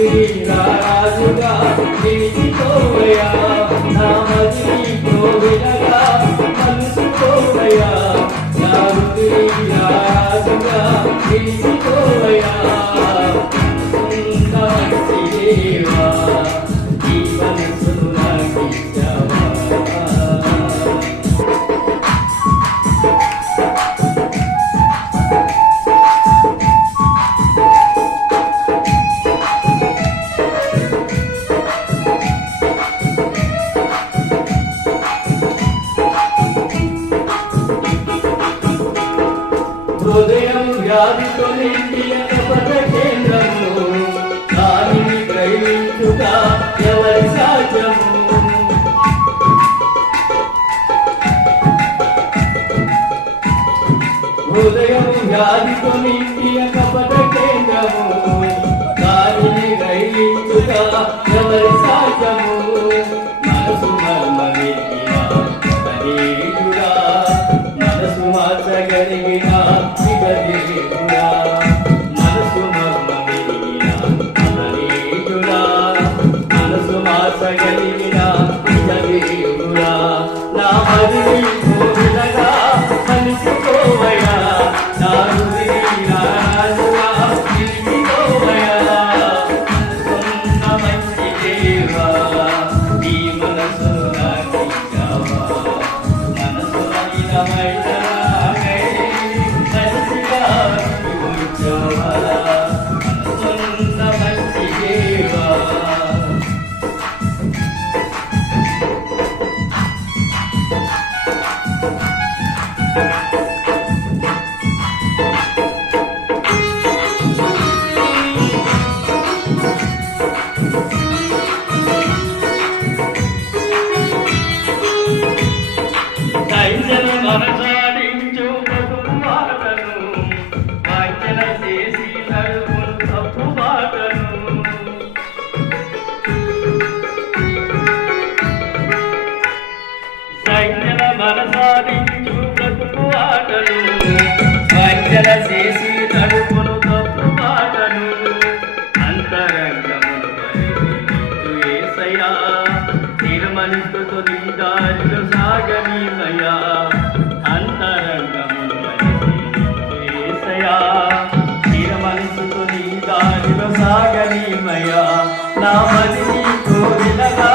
రాజుగా నిలిచిపోవయ్యా నా మదిని కోవెలగా మలుసుకోవయ్యా నా రుదిరి రాజుగా నిలిచిపోవయ్యా మంచి దేవా ఈ మనసును నాకిచ్చావా హృదయం వ్యాధితో నిండిన కపట కేంద్రము దానిని గ్రహించుగా ఎవరి సాధ్యము హృదయం వ్యాధితో నిండిన కపట కేంద్రము దానిని గ్రహించుగా ఎవరి సాధ్యము మనసు మర్మమెరిగిన మరీయుడా మనసు మార్చగలిగిన దేవుడా మనసు మర్మమెరిగిన మరీయుడా మనసు మార్చగలిగిన దేవుడా నా మదిని కోవిలగా మలుసుకోవయ్యా నా హృదయ రాజుగా నిలిచిపోవయ్యా సొంత మంచి దేవా ఈ మనసును నాకిచ్చావా మనసు మలినమైనలాగై మంచిగా కూర్చోవా సొంత మంచి దేవా దైవజన మనసాడించు బతుకు మాటను వాంఛన చేసి నడుపును తప్పు మాటను దైవజన మనసాడించు బతుకు మాటను వాంఛన చేసి నడుపును తప్పు మాటను అంతరంగమును పరిశీలించు యేసయ్యా నిర్మలిస్తూ నీ దారిలో సాగనీమయ్యా అంతరంగమును పరిశీలించు యేసయ్యా నిర్మలిస్తూ నీ దారిలో సాగనీమయ్యా నా మదిని కోవిలగా